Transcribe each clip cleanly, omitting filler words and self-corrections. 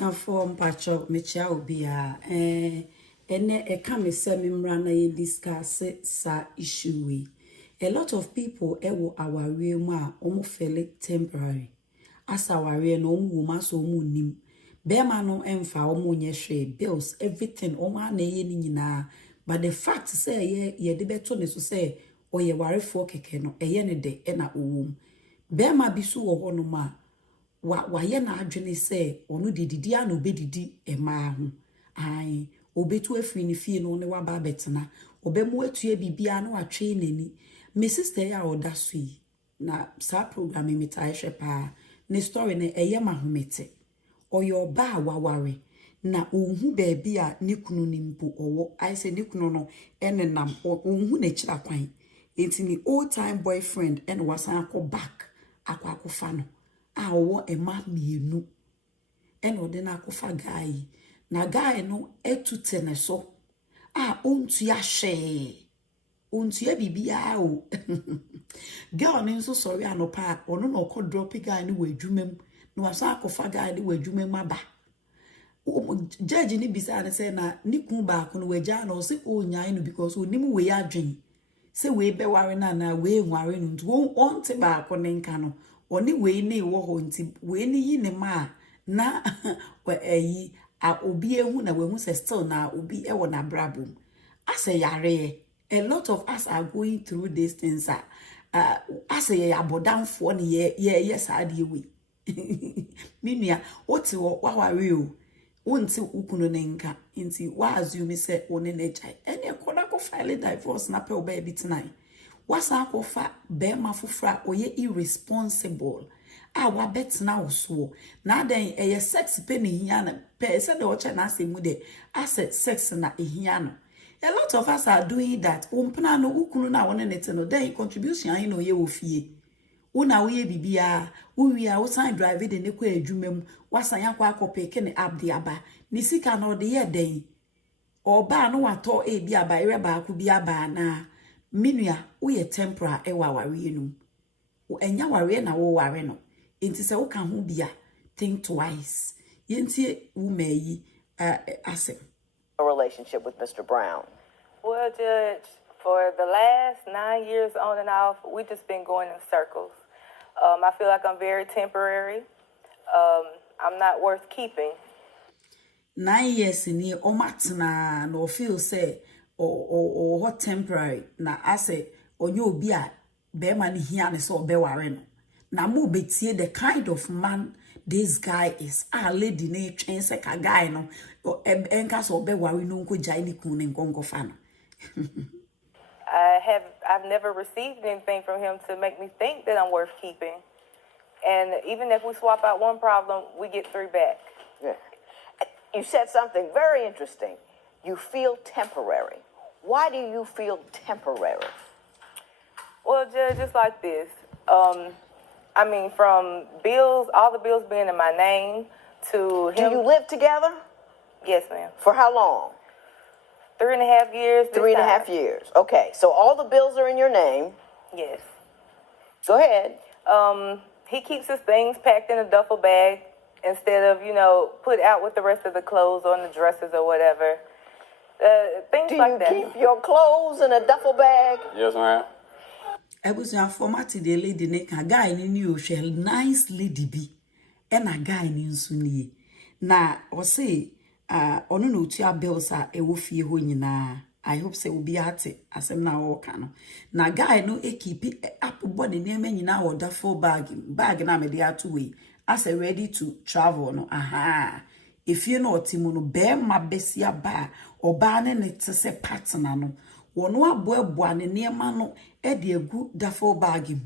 Ebusian form pacho mecha obia ene e come se mimra na ye discuss sa issue we. A lot of people ewo our realm a omo feel temporary. As our realm no woman so mu nim. Be ma no emfa omo nye hwe bills everything omo na ye ni nyina. But the fact say ye de beto ne so say oye warefo keke no eye ne de e na owum. Be ma bisu wo ho no ma wa ye na adwene se onu dididi a na obedidi ema ho ai obetu afiri ne fie no ne wa ba betena obemu atue bibia na watwe nani me sister ya oda so yi na sa program mi tai hwe pa ne story ne eye mahomete oyo ba waware na onhu baabi a ne kunu ni mpo owo ai se ne kunu no enenam onhu na kira kwan enti ni old time boyfriend en wasan akọ back akọ fa no a owo ema mienu eno de na akofa guy na guy no etute ne so a ontu ya hwe ontu ya bibia o girl ni so sorry anopa ono no ko drop guy ni wadwumam no wasa akofa guy ni wadwumam aba judge ni bisa na say na ni kun ba ko no waja na o se o nyan no because onim we adwen se we be ware na we nware no ntu on te ba ko ne nka no oni we ni wo ho nti we ni yi ne ma na eyi a obi ehu na we hu se still na obi e wo na brabum ase yare a lot of us are going through these things ase ye abodanfo ne ye saade we minia oti wo waware o wonti ukunu ne nka nti wa assume se one ne jai ene koda ko file divorce na pe oba bi tonight wasa akofa be mafufra oye irresponsible wa bet na oso na den eye sex pe ne hia na pe se de oche na asemu de asset sex na ehia no a lot of us are doing that umpna no ukunu na wona nete no den contribution ayi no ye ofie una we bibia uwia wo san drive de ne kwa adwumam wasan yakwa akopeke ne abdi aba ni sika no de ye den oba no wato e bi aba ire ba ku bi aba na minua uye tempera ewa ware no enya ware na wo ware no enti se wo ka ho bia think twice yenti wo mayi asem a relationship with Mr. Brown. Well, Judge, for the last 9 years on and off, we just been going in circles. I feel like I'm very temporary. I'm not worth keeping. 9 years ni omatna no feel say or what temporary na ase onye obi a be man hia ne so be ware no na mo betie the kind of man this guy is a lady na twen se ka guy no enka so be ware no nko jai ni kun ne nkonko fa no I've never received anything from him to make me think that I'm worth keeping. And even if we swap out one problem, we get 3 back. Yeah. You said something very interesting. You feel temporary. Why do you feel temporary? Well, Judge, it's like this. I mean, from bills, all the bills being in my name to him. Do you live together? Yes, ma'am. For how long? 3.5 years. 3.5 years. Okay, so all the bills are in your name. Yes. Go ahead. He keeps his things packed in a duffel bag instead of, put out with the rest of the clothes on the dresses or whatever. Things like that. Do you keep your clothes in a duffel bag? Yes, ma'am. Ebusian format the lady ne ka guy ni o hwe nice lady bi e na guy ni nso ni na o say ono no tua bills a e wo fie ho nyina I hope say obi ate asem na wo ka no na guy no e keep up body ne ma nyina wo da full bag na me dey atu we as ready to travel no if you know timu no be ma besia ba oba ne ne te se partner no wono aboaboa ne niema no e de agu da full bag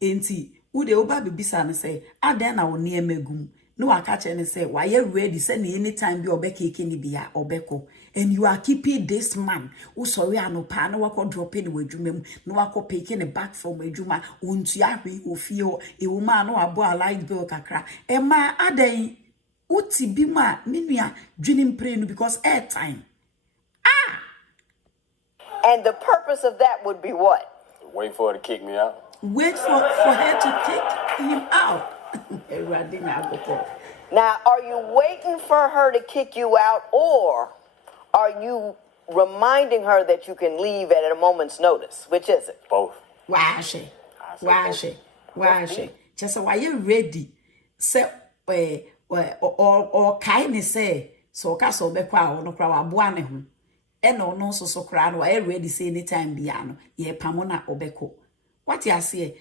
enti wo de oba bibisa ne say aden na wo niema gum no akache ne say why you ready say anytime be obekeke ni bia obeko and you are keeping this man who sorry anopa na wako drop in wadwumam no wako peke ne back from wadwuma untu ahwe ofie e wo ma no abo light bill kakra e ma aden uti bi ma menua dwinim pray no because air time And the purpose of that would be what? Wait for her to kick me out. Wait for her to kick him out. Now, are you waiting for her to kick you out, or are you reminding her that you can leave at a moment's notice? Which is it? Both. Wash. Just why you ready? Say, or kind say, so castle be kwa no kwa boane ho. Eno no so kra no I ready say anytime biano. Ye pamona obeko. What you say?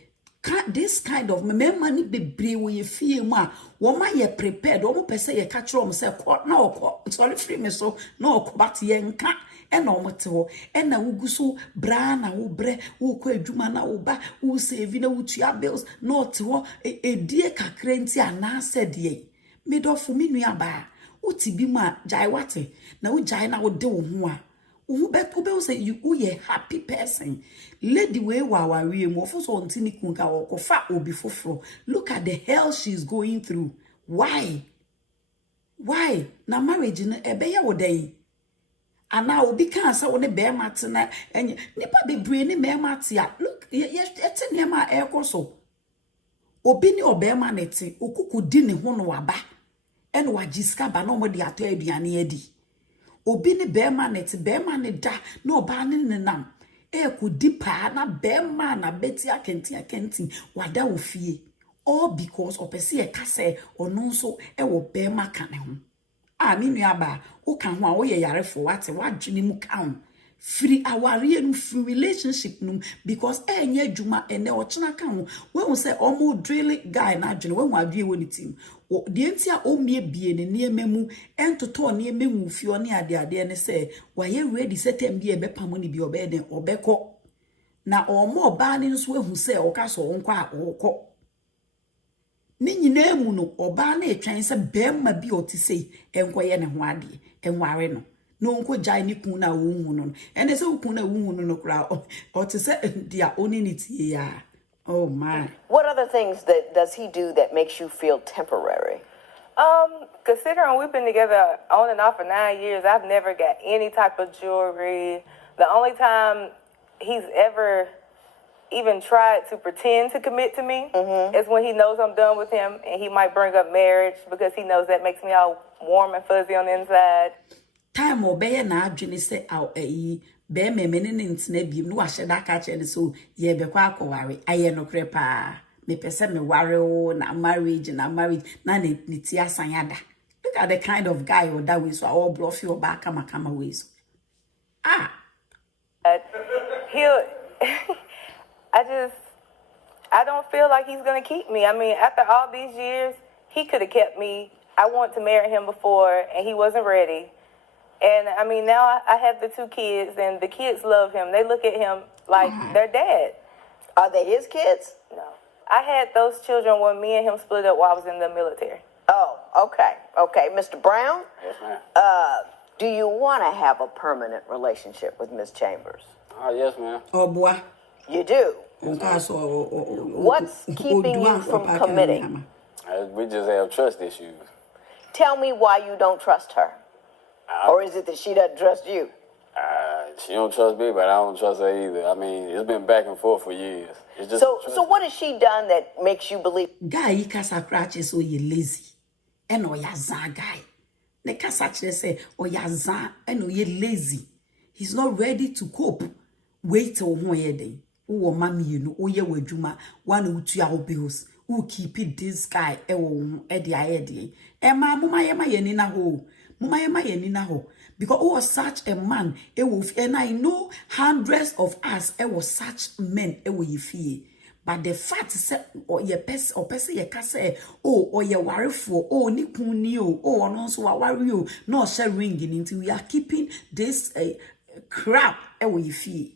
This kind of money be brave when you feel ma woman ye prepared almost per se ye catch rom say no sorry free me so no but ye nka and no moto and na wugu so bra na wo bre wo kwa adwuma na wo ba wo save na wo tua bills no te ho e die kakra nti ana said ye mid of me nua ba wo ti bi ma jai wate na wo jai na wo de wo ho a who say you ye happy person. Lady way wa we mo for so ntini kunka wo fa obi foforo. Look at the hell she's going through. Why? Na marriage no ebe ye wo den. Ana obi kan say wo ne be mate na enye nipa bebre ni me mate a. Look, ye ete ne ma so. Obi ni obema neti okuku di ne ho no waba. En wa jiska ba no mo di ato aduane adi. Obi ni bema ne da no ba ne nenam ku dipa na bema na beti akenti wada wo fie all because opese e ka se ono nso wo bema ka ne ho a me nua ba wo ka ho a wo ye yarefo wate wadwene mu ka ho free aware no free relationship no because enye adwuma ene ochena ka ho we say omo drill guy na adwene we adwe wo ni team de ntia omie bie ne niemamu entoto niemamu fio ne ade ne say waye ready setem bi ebepam ni bi obeden obeko na omo oba ne nso ehu say okaso onko a okọ ni nyina mu no oba na etwan se bemma bi otisei enkoye ne ho ade enware no no nko jai ni kun na wo hu no ene se kun na wo hu no kra o te se dia oninity ya. Oh my. What other things does he do that makes you feel temporary? Considering we've been together on and off for 9 years, I've never got any type of jewelry. The only time he's ever even tried to pretend to commit to me is when he knows I'm done with him, and he might bring up marriage because he knows that makes me all warm and fuzzy on the inside. Time obey na adwene se be me ne ntena biem no wahye da ka che ne so ye be kwa akoware aye no kre pa me pese me ware o na marriage na ne ti asan ada. Look at the kind of guy or that way so all bluff you back kama ways. He'll I don't feel like he's going to keep me. I mean, after all these years, he could have kept me. I wanted to marry him before, and he wasn't ready. And, I mean, now I have the 2 kids, and the kids love him. They look at him like their dad. Are they his kids? No. I had those children when me and him split up while I was in the military. Oh, okay. Okay. Mr. Brown? Yes, ma'am. Do you want to have a permanent relationship with Miss Chambers? Yes, ma'am. Oh boy. You do? Yes, What's keeping you from committing? We just have trust issues. Tell me why you don't trust her. Or is it that she doesn't trust you? She don't trust me, but I don't trust her either. I mean, it's been back and forth for years. It's just so what has she done that makes you believe? Guy, he kasa krache so ye lazy. Eno ya zan guy. Ne kasa kire say o ya zan eno ye lazy. He's not ready to cope. Wait till ho ye den. Wo mama you no oye wadwuma one utua wo bills. Who keep it this guy e wo ho e de ayede. E ma mama ye ma ye ni na ho. Mama ye ma ye ni na ho. Because who was such a man, and I know hundreds of us, was such men, fie. But the fact is, or your person, or person, your case, or your worry for, ni punio, no so I worry you, no share ringing until we are keeping this crap, fie.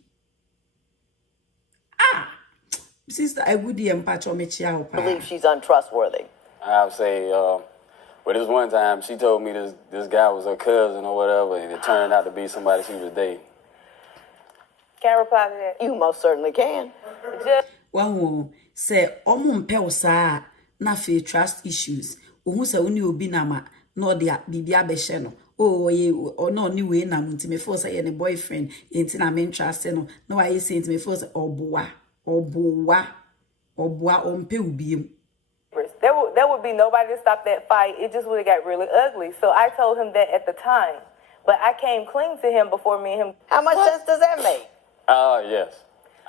Sister, I would believe she's untrustworthy. I would say, but this one time, she told me this guy was her cousin or whatever, and it turned out to be somebody she was dating. Can I reply to that? You most certainly can. One say, Omun sa na fe trust issues. Who say, Uni obi nama, no dia, bibia besheno. Oh, ye, or no new way na munti me force any boyfriend, ain't na men trust no, I say to me force or boa, ompe ubiem. There would be nobody to stop that fight. It just would have got really ugly. So I told him that at the time. But I came clean to him before me and him. How much sense does that make? Yes.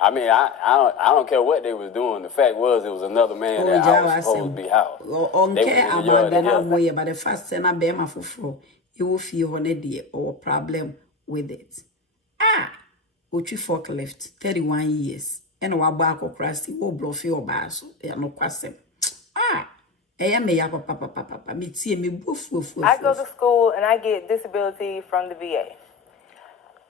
I mean, I don't care what they was doing. The fact was, it was another man that I was supposed to be house. On care about the wrong way, but the first time I bear my fufro, you will feel on or problem with it. Uchi forklift, 31 years. And our back or crusty, or bluffy or bass, they are no question. I am a papa, me see me woof. I go to school and I get disability from the VA.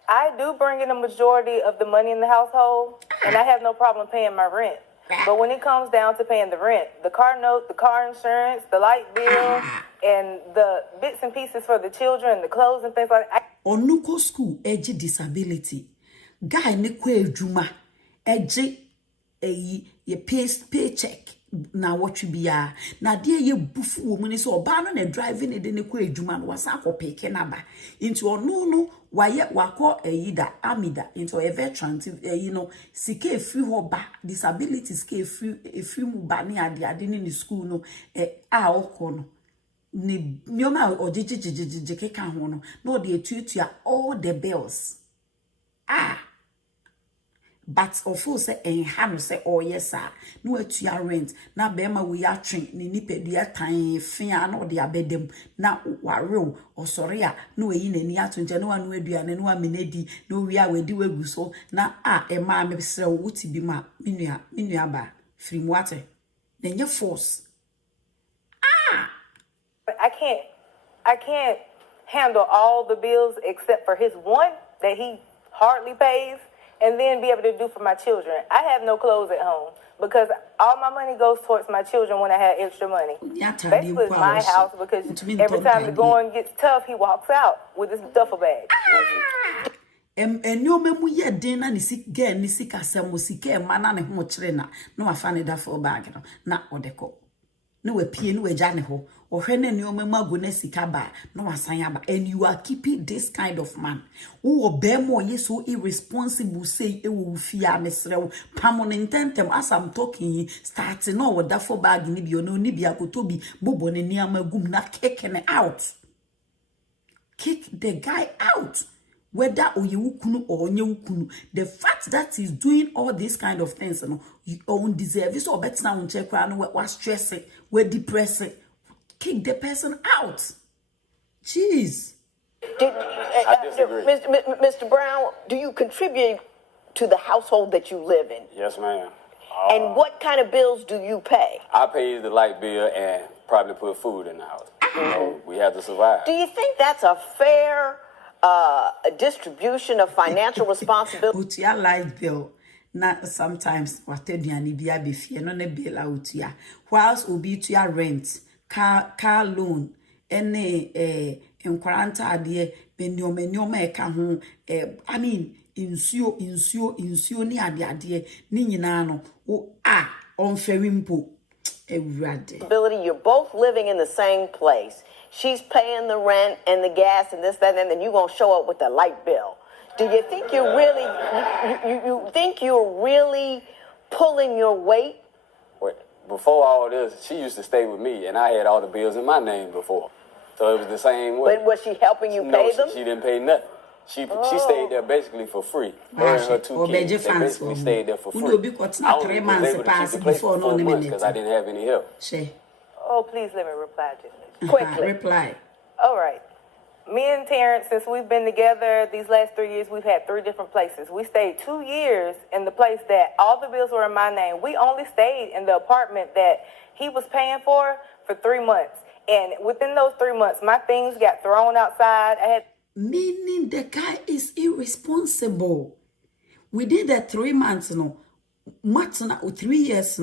I do bring in a majority of the money in the household, and I have no problem paying my rent. But when it comes down to paying the rent, the car note, the car insurance, the light bill, and the bits and pieces for the children, the clothes and things like that. Onuko school, edgy disability. Guy ne kwe juma, edgy ye paycheck. Na what you be na dear ye bufu woman is or ban on driving it in a quay juman was a peke naba into or no why yet wako a yida amida into a veteran sike free hoba disabilities ke free a few mubani adin in the school no okono ni nyoma or jijijijike kan hono no de tutua all the bills but of course say hanu say oh yes sir no atua rent na bema we ya twen ni nipadua tan fia na ode abedem na warew osore a na oyi nani atonje na wanu aduane na wamenedi na owi a wedi wegu so na ma me sere wuti bi ma minua ba free water na nye force I can't handle all the bills except for his one that he hardly pays, and then be able to do for my children. I have no clothes at home because all my money goes towards my children when I have extra money. Basically, it's my house because every time the going gets tough, he walks out with his duffel bag. And no memu ye dena ni sik ge ni sikasem musike mana ne ho kire na wafane duffel bag no na odeko. No we pie no we jane ho ohwe na ne omemu ago na sika ba no wasan aba, and you are keeping this kind of man wo be mo ye so irresponsible say e wo fia mesrew pamon intentem as I'm talking starting no with that for bag ni bi ono ni bi akotobi bobo ne niama gum na kick the guy out, whether or you kunu or nyukunu. The fact that he's doing all these kind of things, you own deserve it. So better now check around what stressing, we're depressing. Kick the person out. Jeez. I disagree. Mr. Brown, do you contribute to the household that you live in? Yes, ma'am. And what kind of bills do you pay? I pay the light bill and probably put food in the house. We have to survive. Do you think that's a fair distribution of financial responsibility? Put your light bill. Not sometimes what any be a beefy no bill out ya. Whilst will be to your rent, car loan, any enquiranta adie, benyo ka home. I mean, insuo ni adie ni nyina no on ferimpo You're both living in the same place. She's paying the rent and the gas and this, that, and then you're gonna show up with the light bill. Do you think you're really you think you're really pulling your weight? Before all this, she used to stay with me, and I had all the bills in my name before, so it was the same way. But was she helping you pay them? She didn't pay nothing. She stayed there basically for free. Her and her two kids, they basically stayed there for free. I only was able to keep the place for 4 months because I didn't have any help. Oh, please let me reply to this. Quickly. Reply. All right. Me and Terrence, since we've been together these last 3 years, we've had 3 different places. We stayed 2 years in the place that all the bills were in my name. We only stayed in the apartment that he was paying for 3 months. And within those 3 months, my things got thrown outside. Meaning the guy is irresponsible. Within the 3 months, matna or 3 years,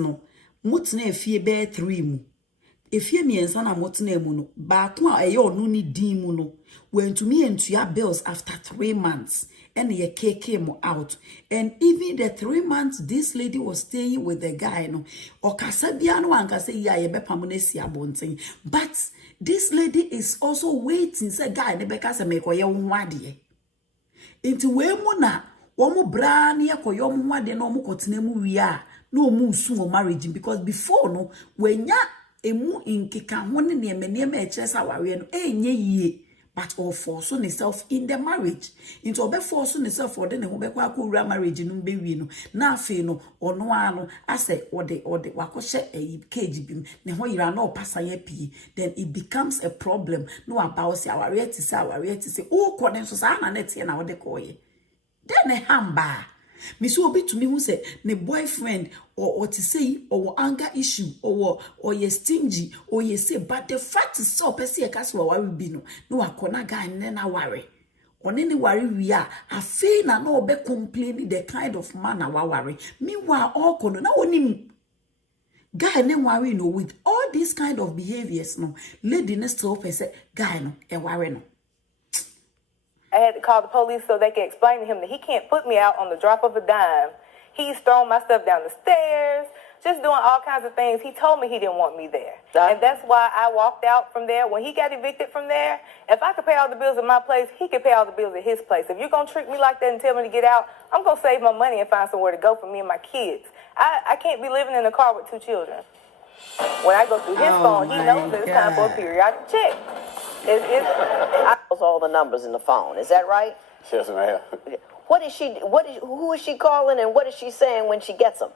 mutne fie bear 3 mu. If you mean son mutne muno, bakwa ayo nuni dimuno, when to me and to your bills after 3 months, and your cake came out. And even the 3 months this lady was staying with the guy, or Casabiano and Casa ya bepamonesia bonting. But this lady is also waiting, say guy, Nebeka se make your wadi. Into where mona, omo brani ya koyom wadi no mo kotinemu we are, no mu sumo marriage, because before when ya emu inkika ho ne niema echesa aware no enye yie but or force on itself in the marriage into obe force on itself for the ne ho be kwa akura marriage no be wi no na afi no ono ano ase ode wakoshe cage bim ne ho yira na opasa ya pii then it becomes a problem no about say aware ti say o kone so sa na net na ode koye then hamba me so obi to me who say ne boyfriend or to say or anger issue or ye stingy or ye say but the fact is so person e kaso wa worry bi no akona guy na worry on any worry we are I feel na no be complaining the kind of man na worry meanwhile all kono na onim guy ne worry no with all these kind of behaviors no lady ne still person guy no e worry no. I had to call the police so they could explain to him that he can't put me out on the drop of a dime. He's throwing my stuff down the stairs, just doing all kinds of things. He told me he didn't want me there. And that's why I walked out from there. When he got evicted from there, if I could pay all the bills at my place, he could pay all the bills at his place. If you're going to treat me like that and tell me to get out, I'm going to save my money and find somewhere to go for me and my kids. I can't be living in a car with 2 children. When I go through his phone, he knows that it's time for a periodic check. I knows all the numbers in the phone. Is that right? Yes, ma'am. Who is she calling and what is she saying when she gets them?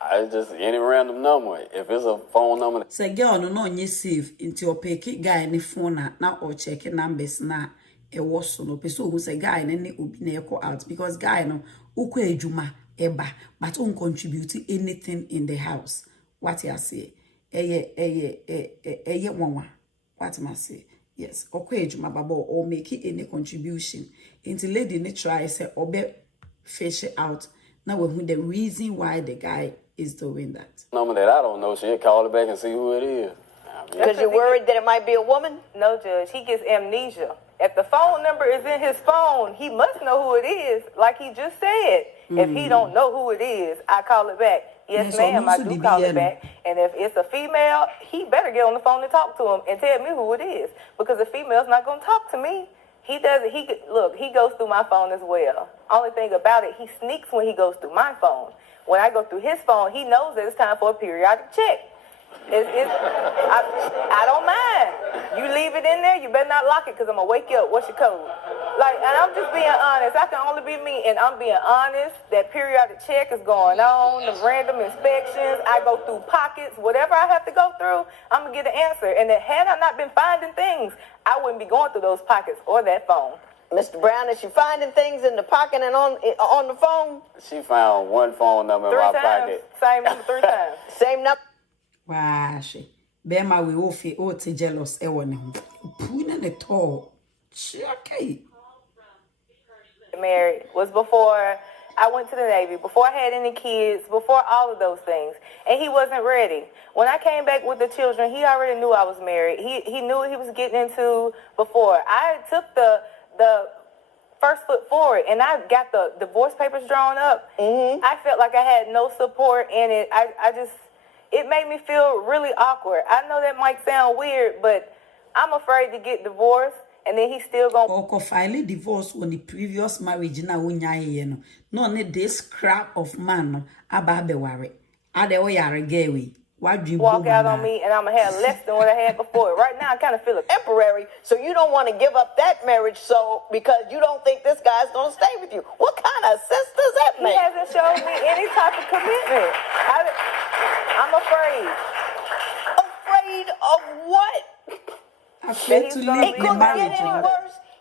I just any random number. If it's a phone number. Say girl no nye save into your pick guy ni phone na or check numbers na e was no person who say guy na obi na echo out because guy no ukwa ejuma eba but un contribute anything in the house. What you say? Eye wanwa. What am I say? Yes, okwa babo or make any contribution. Into lady ne try say obe fish it out. Now we the reason why the guy is doing that. Number that I don't know, she'll call her back and see who it is. Because you're worried that it might be a woman? No, Judge. He gets amnesia. If the phone number is in his phone, he must know who it is, like he just said. If he don't know who it is, I call it back. Yes, ma'am, I do call it back. And if it's a female, he better get on the phone and talk to him and tell me who it is. Because the female's not going to talk to me. He doesn't. He goes through my phone as well. Only thing about it, he sneaks when he goes through my phone. When I go through his phone, he knows that it's time for a periodic check. I don't mind. You leave it in there, you better not lock it because I'm going to wake you up. What's your code? And I'm just being honest. I can only be me, and I'm being honest. That periodic check is going on, the random inspections. I go through pockets. Whatever I have to go through, I'm going to get an answer. And that had I not been finding things, I wouldn't be going through those pockets or that phone. Mr. Brown, is she finding things in the pocket and on the phone? She found one phone number in my pocket. Same number 3 times. Same number. Wow, she. Bema we ofi o te jealous e wone ho. Puna ne to. Okay. Married was before I went to the Navy, before I had any kids, before all of those things. And he wasn't ready. When I came back with the children, he already knew I was married. He knew what he was getting into before. I took the first foot forward and I got the divorce papers drawn up. Mm-hmm. I felt like I had no support in it. It made me feel really awkward. I know that might sound weird, but I'm afraid to get divorced. And then he's still going to file divorce on the previous marriage na unyaye no ne this crap of man no aba be worry ade wo yare gawe walk out on me and I'm gonna have less than what I had before. Right now I kind of feel it temporary, so you don't want to give up that marriage because you don't think this guy's going to stay with you. What kind of sense does that make? He hasn't shown me any type of commitment. I'm afraid. Afraid of what? Afraid to leave the marriage.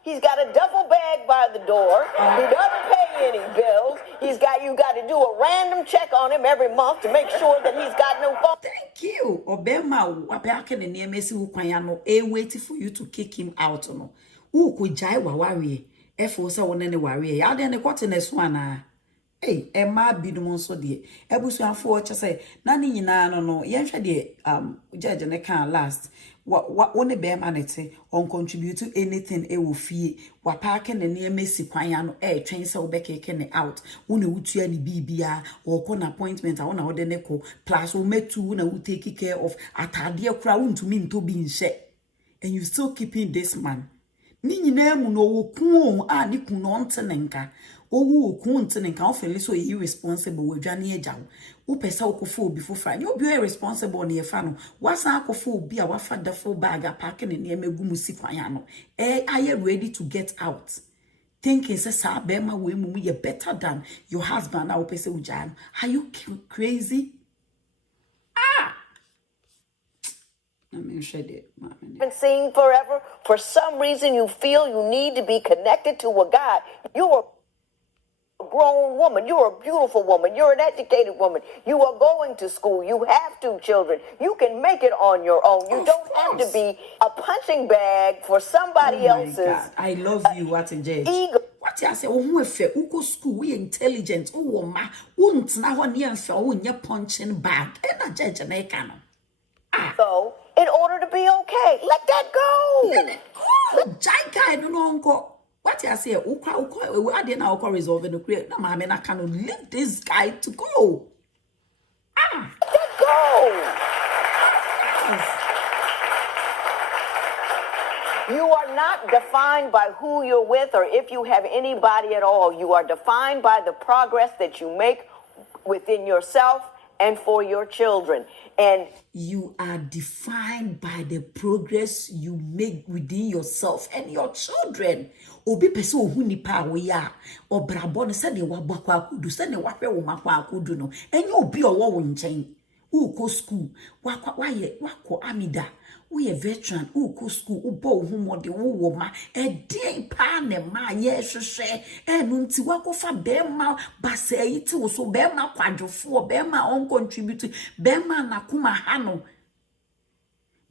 He's got a duffel bag by the door. He doesn't pay any bills. You got to do a random check on him every month to make sure that he's got no phone. Thank you. Obema wabaka ne niemesi ukwanya no waiting for you to kick him out no. Uko jai wa worry. Efo se wona ne worry. Ya de ne kwate ne so ana. Hey, Emma bidum so de. Ebusuafo o chese na ni nyina no yenhwe de judge ne kan last. What one be manete on contribute to anything e wo fie wa park ne ne mesi kwan no twen se wo be keke ne out wo na wutua ne bibia wo ko na appointment a wo na wo de ne ko plus wo metu wo na wo take care of atade akura wo ntumi nto bi nhye and you still keeping this man ni nyina mu no wo kun a ni kun no ntenenka Owu kuntin and can so irresponsible with Johnny Ejaw. Upesa okofo before Friday. You be irresponsible near Fano. What's akofo be our father full bag of packing in near Megumusiquayano. Are you ready to get out? Thinking says Bema we you're better than your husband. I will say Ujano. Are you crazy? Been seeing forever. For some reason, you feel you need to be connected to a God. You're a grown woman. You're a beautiful woman. You're an educated woman. You are going to school. You have 2 children. You can make it on your own. You don't have to be a punching bag for somebody else's. God. I love you. What a judge. Ego. What you say? Oh, who go school? We intelligent. Oh, ma. Won't now one year for when you're punching bag. And a judge and a canon. So, in order to be okay, let that go. Let it go. Jaika, I don't know, uncle. What you say? I didn't know how resolve the create. No, I mean, I cannot let this guy to go. Let go. You are not defined by who you're with or if you have anybody at all. You are defined by the progress that you make within yourself and for your children. And you are defined by the progress you make within yourself and your children. Obi pese ohu nipa we ya obrabo no se ne wabakwa akudu se ne wahwe wo makwa akudu no enye obi owo wo nchen uko school wako amida we a veteran uko school ubo ohu mode wo ma edin pa ne ma ye hwehwe enu nti wakofa bema basa yiti wo so bema kwadwofo bema on contribute bema nakuma hano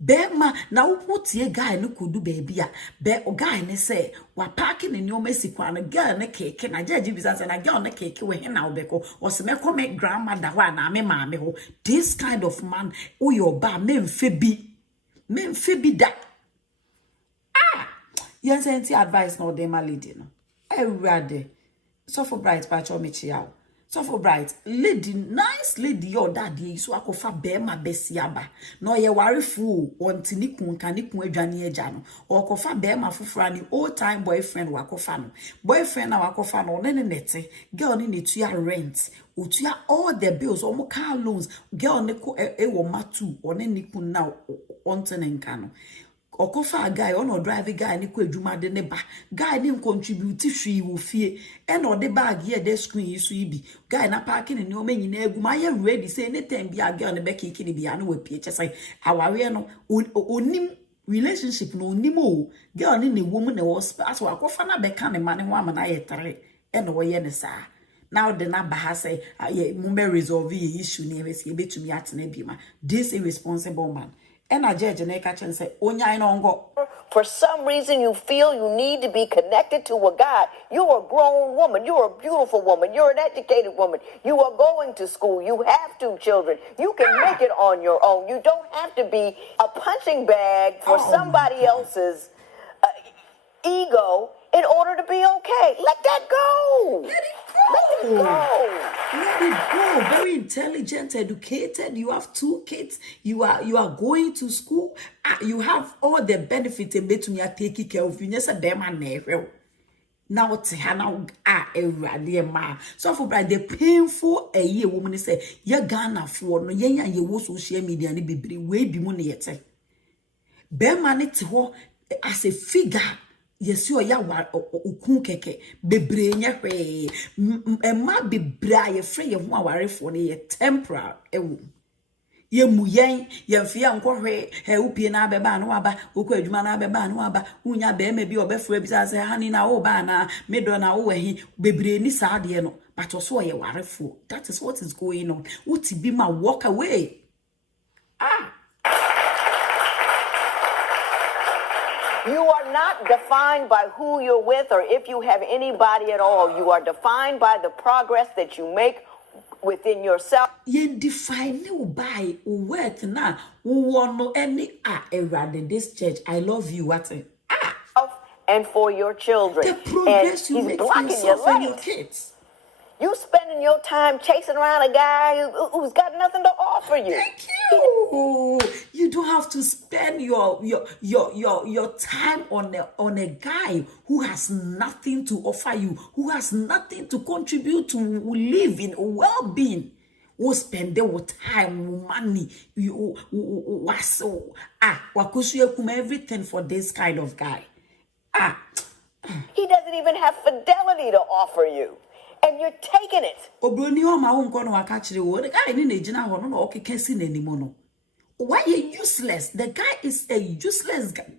Bema na upotie guy no kudu baby a be o guy ne say wa parking ne nyoma sikwa no girl ne keke na jaji bisa na girl ne keke we he na obeko o se me come grandmother ho na me maame ho. This kind of man o your ba memfe bi da yes anti advice no dem lady no everade so for bright pa cho me chia so for bright lady nice lady your daddy so akofa bema besiaba no ye warefu ontini kun adwane agya no okofa bema fofora ni old time boyfriend wakofa no boyfriend na wakofa no ne nete girl ni netua rent otua all the bills omo car loans girl ne ko ewo matu one nikun na ontenenka no okofa guy ono drive guy ni ko adwuma de ne ba guy ni contribute hwi wo fie e no de bag here the screen isu ibi guy na parking ni o menyi na aguma ye ready say anytime bi a girl ne be kiki ni bi anu we pie chesai aware no onim relationship no onim o girl ni woman ne was as akofa na be kan ne ma ne ho ama na ye tere e no ye ne sa now the number has say mumbe resolve the issue ni e be betumi atena bi ma this irresponsible man. And I judge and I catch and say, for some reason, you feel you need to be connected to a God. You're a grown woman. You're a beautiful woman. You're an educated woman. You are going to school. You have 2 children. You can make it on your own. You don't have to be a punching bag for somebody else's ego in order to be okay. Let that go. Let it go. Let it go. Very intelligent, educated. You have 2 kids. You are going to school. You have all the benefits and between you taking care of you. Yes, a damn man. Now it's now ma. So for the painful a year woman say ya Ghana for no yenya ye wo social media ni bebre we bi mu ne yete. Be man it ho as a figure. Yes, you are ya ukun keke bebre nya hwe ma bebra ye free ye ho awarefo ne ye temporal ewu ye muyen ye mfia nkwohwe he upie na abeba no aba okwa adwuma na abeba no aba unya be ma bi obefra bi say hani na wo ba na medo na wo wahi bebre ni saade no but also ye warefo. That is what is going on. Uti bi ma walk away. You are not defined by who you're with or if you have anybody at all. You are defined by the progress that you make within yourself. You define you by worth na no any in this church. I love you. What and for your children. The progress and you make for yourself and your kids. You spending your time chasing around a guy who's got nothing to offer you. Thank you. You don't have to spend your time on a guy who has nothing to offer you, who has nothing to contribute to live in well-being. Who spend their time, money, everything for this kind of guy. He doesn't even have fidelity to offer you, and you're taking it. Why are you useless? The guy is a useless guy.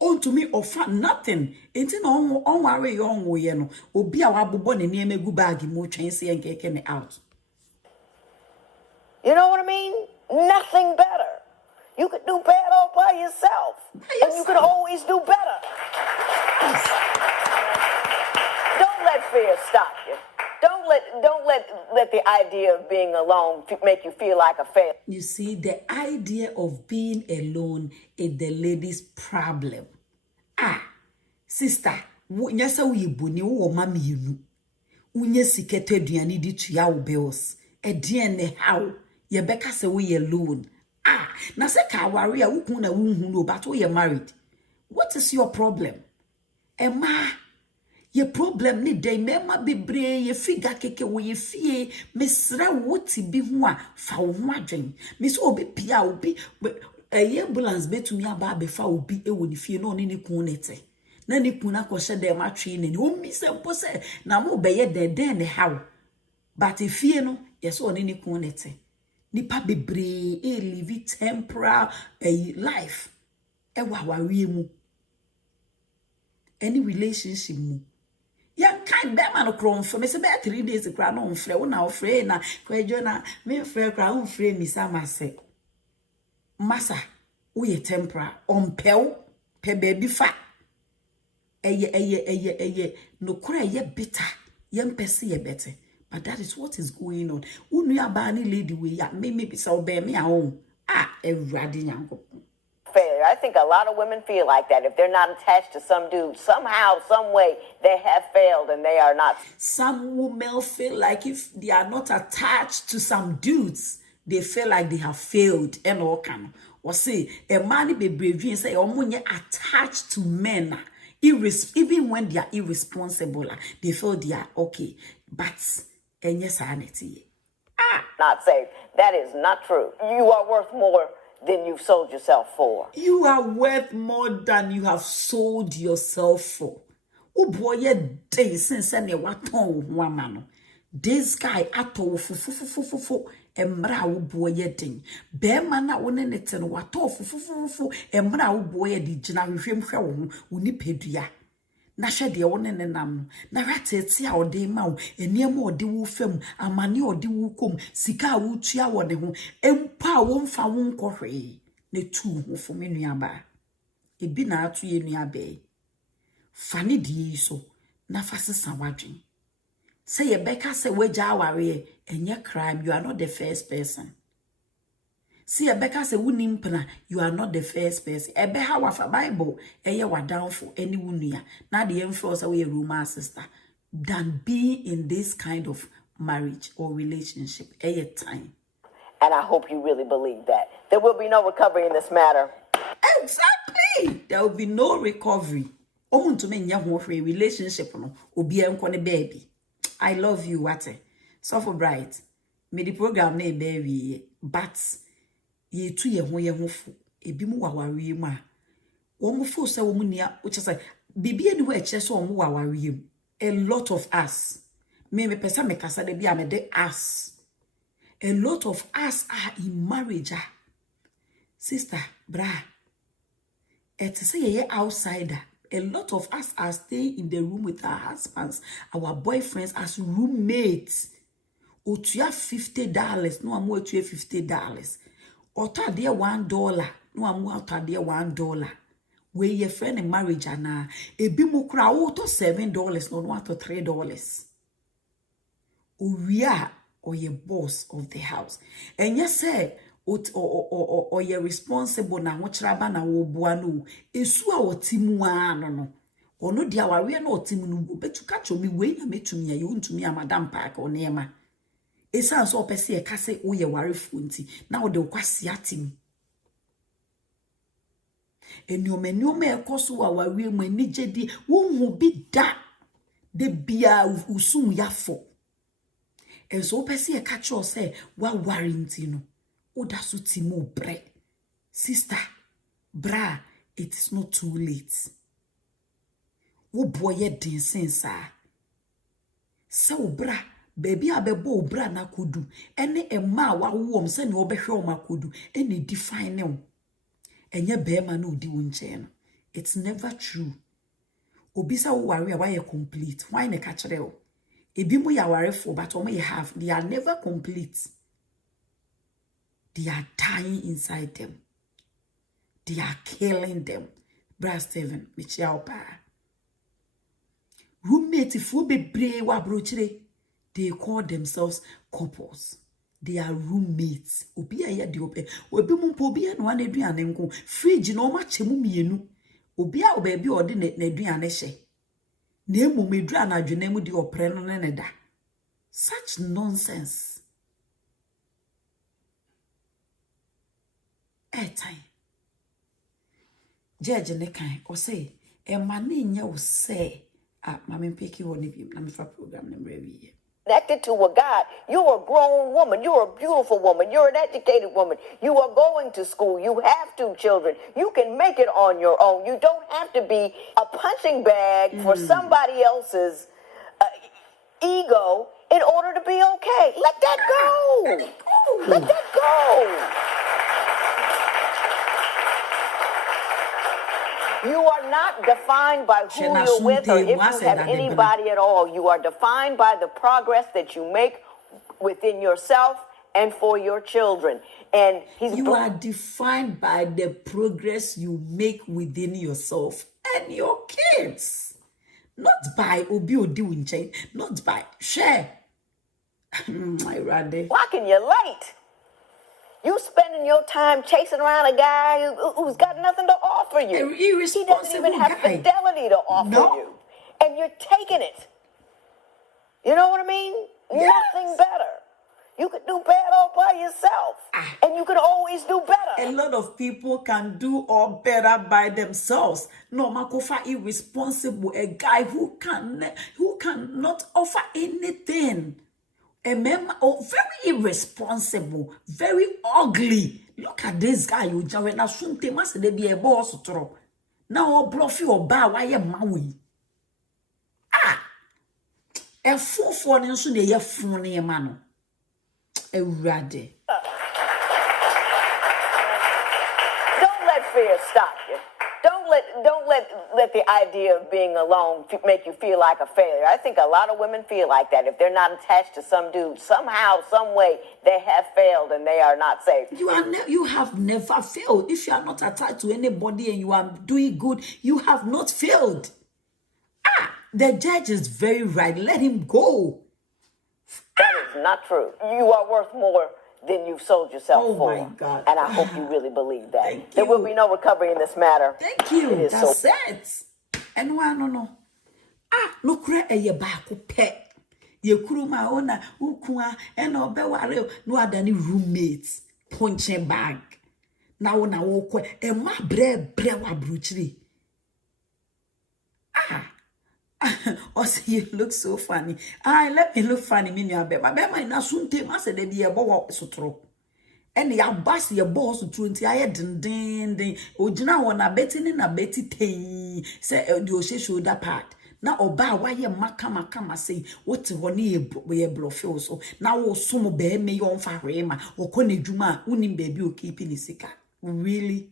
On to me offer nothing. Ain't no on worry on we no. Obi a wabobo ne nieme gu bag mo twen se enke me out. You know what I mean? Nothing better. You could do bad all by yourself. And you could always do better. Yes. Don't let fear stop you. Don't let the idea of being alone make you feel like a failure. You see, the idea of being alone is the lady's problem. Sister, nyasa uyibuni wo mama yinu. Unye siketo aduane di tuya wo bills. Ediane how ye beka se we alone. Na se ka ware a wukun na wunhu no but we married. What is your problem? Emma, your problem ni dey mema bebre ye figa keke wo ye fie mesra woti bi ho a fa wo ho adwen. Me so obi pia obi ambulance betumi aba be fa obi ewo ni fie no ni kun nete. Na ni kun akɔhye dem atwe ni o mi se mpo se na mo be ye den ne how. But fie no yes o ni kun nete. Nipa bebre live temporal life. Ewa wawie mu. Any relationship mu. Yan kind be man krom for me se be 3 days kra no mfre wo na ofre na kwadwo na me mfre kra wo mfre mi sama se. Masa wo ye temporal ompew pe baby fa. Eye no kra ye bitter. Yan pese ye better. But that is what is going on. Unu ya ba ni lady we ya me be so be me ahon. Everybody nyanko. Failure. I think a lot of women feel like that. If they're not attached to some dude, somehow, some way, they have failed and they are not. Some women feel like if they are not attached to some dudes, they feel like they have failed and all kind. Or say, a man be brave and say, omunye attached to men. Even when they are irresponsible, they feel they are okay. But, and yes, sanity. Not safe. That is not true. You are worth more than you've sold yourself for. You are worth more than you have sold yourself for. Oh boy, day since any waton woman. This guy ato fufu emra wo boy ding. Be man na won ne ten wato fufu emra wo boy di gina hwehwem hwe wo uni pedua. Na hwe de won ne nam na hwatete a ode ma wo eniam ode wo fam amane ode wo kom sika wo tua wo de ho empa wo mfa wo nkɔhwe ne tu ho fo me nuaba ebi na atu ye nuaba fane die so na fasesa wadwen say ye beka say wagya aware enye crime. You are not the first person. See a beka say wunim pna, you are not the first person. Ebe ha wafa Bible eye wa down for any wunia. Na the enforce away a Roman sister than being in this kind of marriage or relationship eye time. And I hope you really believe that. There will be no recovery in this matter. Exactly. There will be no recovery. Omuntu me nya ho free relationship no obi enko ne baby. I love you wate. So for bright. Me the program na baby but ye tu ye ho fu ebi mu waware mu a wo mu fo se wo mu nia which is like bibi eni wo e che so wo mu waware mu. A lot of us me pesa me kasa de bia me de us. A lot of us are in marriage. Sister, bra. Et say ye outsider. A lot of us are staying in the room with our husbands, our boyfriends as roommates. Otuya $50. No amu otuya $50. Ota de $1. No amu ota de $1. Where your friend in marriage ana ebi mu kura oto $7. No ato $3. Uria or your boss of the house. And you say or you're responsible na wotraba na wo bua no esu a wotimu ano no no dia ware na otim no betu catch me we na metumi ya you ntumi Madam Park o nema esan so opese e ka se wo ye warefo nti na wo de kwase atim enioma ekoso wa ware mu anigedi wo hu bi da de bia usum yafo enso opese e ka cho se wa ware nti no wo da so timo bre sister bra it is not too late wo boye din sensa sa wo bra baby abebo bra na kodu ene ema wa wom se ne obehwe o makodu ene define no enye bema na odi wonche no it's never true obisa wo ware wa ye complete why ne ka kire o ebi mo ya ware for but omo ye have they are never complete they are dying inside them they are killing them bra Steven Michelle pa roommate fu bebre wa brochire they call themselves couples. They are roommates. Obi ya di obi mu mpo obi ya no an aduane nko fridge no ma chemu mienu. Obi a obabi odi na aduane hye. Na emu medura na adwene mu di opre no ne da. Such nonsense. Time. Judge ne kan o say e ma na nya o say mama mpeki wo ne bi na me fa program na mrewi. Connected to a God. You're a grown woman. You're a beautiful woman. You're an educated woman. You are going to school. You have 2 children. You can make it on your own. You don't have to be a punching bag for somebody else's ego in order to be okay. Let that go. Let that go. You are not defined by who you're with or if you have anybody at all. You are defined by the progress that you make within yourself and for your children. And you are defined by the progress you make within yourself and your kids. Not by obi odi winche, not by share. My rade. Blocking you late. You spending your time chasing around a guy who's got nothing to offer you. He doesn't even have fidelity to offer you. And you're taking it. You know what I mean? Yes. Nothing better. You could do bad all by yourself. And you could always do better. A lot of people can do all better by themselves. No, Makofa irresponsible. A guy who cannot offer anything. A man, very irresponsible, very ugly. Look at this guy. You just when assume must be a boss tro. Now bluffy or bar why you maui. A fool for an insu de ye funny mano. A rade. Don't let fear stop you. Don't let the idea of being alone make you feel like a failure. I think a lot of women feel like that. If they're not attached to some dude, somehow, some way, they have failed and they are not safe. You have never failed. If you are not attached to anybody and you are doing good, you have not failed. The judge is very right. Let him go. That is not true. You are worth more than you've sold yourself for. Oh my God. And I hope you really believe that. Thank there you. will be no recovery in this matter. Thank you. That's it. And why no. No cre ye baako pe. Ye kuru ma ona ukua and obeware no adani roommates punching bag. Na wona wo kwe e ma bre wa bruchiri. Oh, see, you look so funny. Let me look funny. Me my bema na sunte ma se de be ebo sotro. And the abbas your boss to 20 I din ojina wona beti ni na beti ten say the oshe shoulder part. Na oba why ye maka say what woni ye bluffo so. Na wo so be me yon fa hwema. Okone dwuma unim baby o keep ni sika. Really?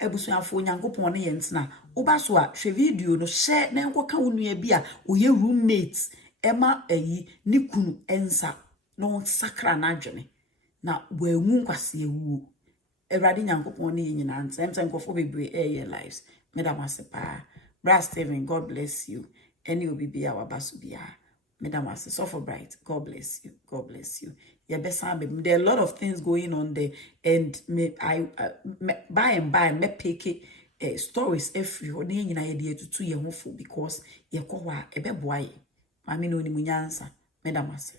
Ebusuafo nyankopon ne yentsena oba so a hwe video no share na enkoka wonua bi a oye roommates ema ayi ni kunu ensa no sakra na adwene na wawu nkwase ewu ewrade nyankopon ne nyina nsem nkofo bebre air lives madam asepa bra Steven, God bless you any obibi a wabaso bia madam ase so for bright, God bless you, God bless you. There are a lot of things going on there, and by and by, me pick it stories every ho na nyina ye de tutu ye ho fo because ye ko wa ebe boaye mami no ni munyansa medamase